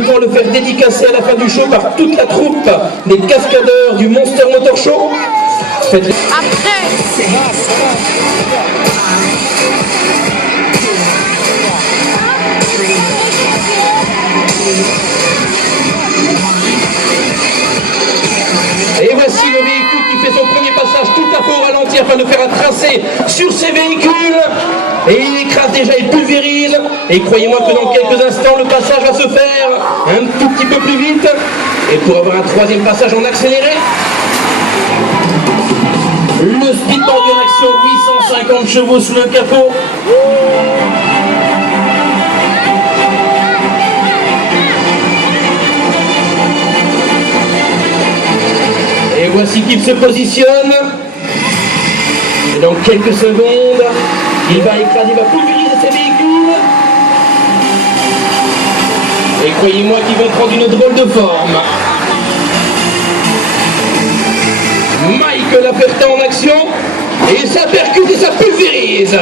Pour le faire dédicacer à la fin du show par toute la troupe des cascadeurs du Monster Motor Show. Faites-les. Et voici le véhicule qui fait son premier passage tout à fait au ralenti afin de faire un tracé sur ces véhicules. Et il écrase déjà, il pulvérise. Et croyez-moi que dans quelques instants, le passage va se faire un tout petit peu plus vite. Et pour avoir un troisième passage en accéléré, le speedboard en action, 850 chevaux sous le capot. Et voici qu'il se positionne. Et dans quelques secondes, il va écraser, il va pulvériser ses véhicules. Et croyez-moi qu'il va prendre une drôle de forme. Mike Laferta en action. Et ça percute et ça pulvérise.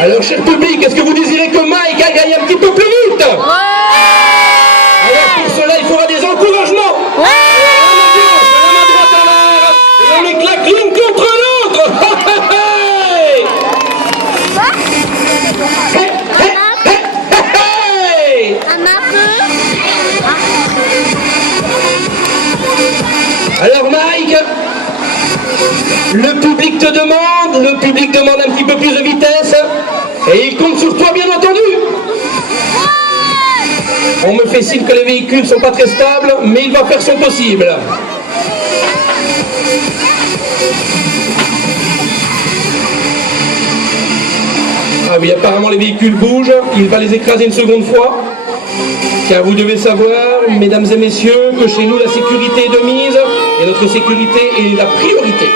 Alors, cher public, est-ce que vous désirez que Mike aille gagner un petit peu plus vite? Alors, pour cela, il faudra des encouragements. La main gauche, la main droite en l'air, et on les claque l'une contre l'autre. Alors, Mike, le public te demande, un petit peu plus de vitesse. Et il compte sur toi, bien entendu. On me fait signe que les véhicules ne sont pas très stables, mais il va faire son possible. Ah oui, apparemment les véhicules bougent. Il va les écraser une seconde fois. Car vous devez savoir, mesdames et messieurs, que chez nous la sécurité est de mise et notre sécurité est la priorité.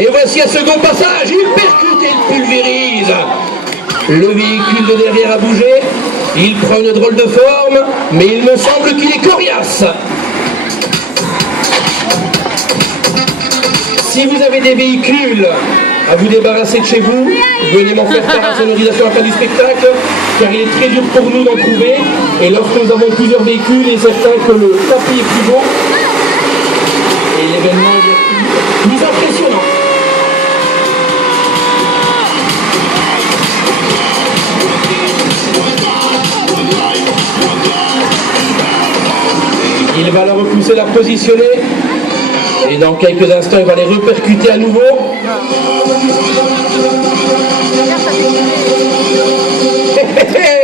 Et voici un second passage, il percute et il pulvérise. Le véhicule de derrière a bougé, il prend une drôle de forme, mais il me semble qu'il est coriace. Si vous avez des véhicules à vous débarrasser de chez vous, venez m'en faire part à sonorisation à la fin du spectacle, car il est très dur pour nous d'en trouver. Et lorsque nous avons plusieurs véhicules, il est certain que le tapis est plus beau et l'événement est plus impressionnant. Il va la repousser, la positionner. Et dans quelques instants, il va les repercuter à nouveau. Hey, hey, hey.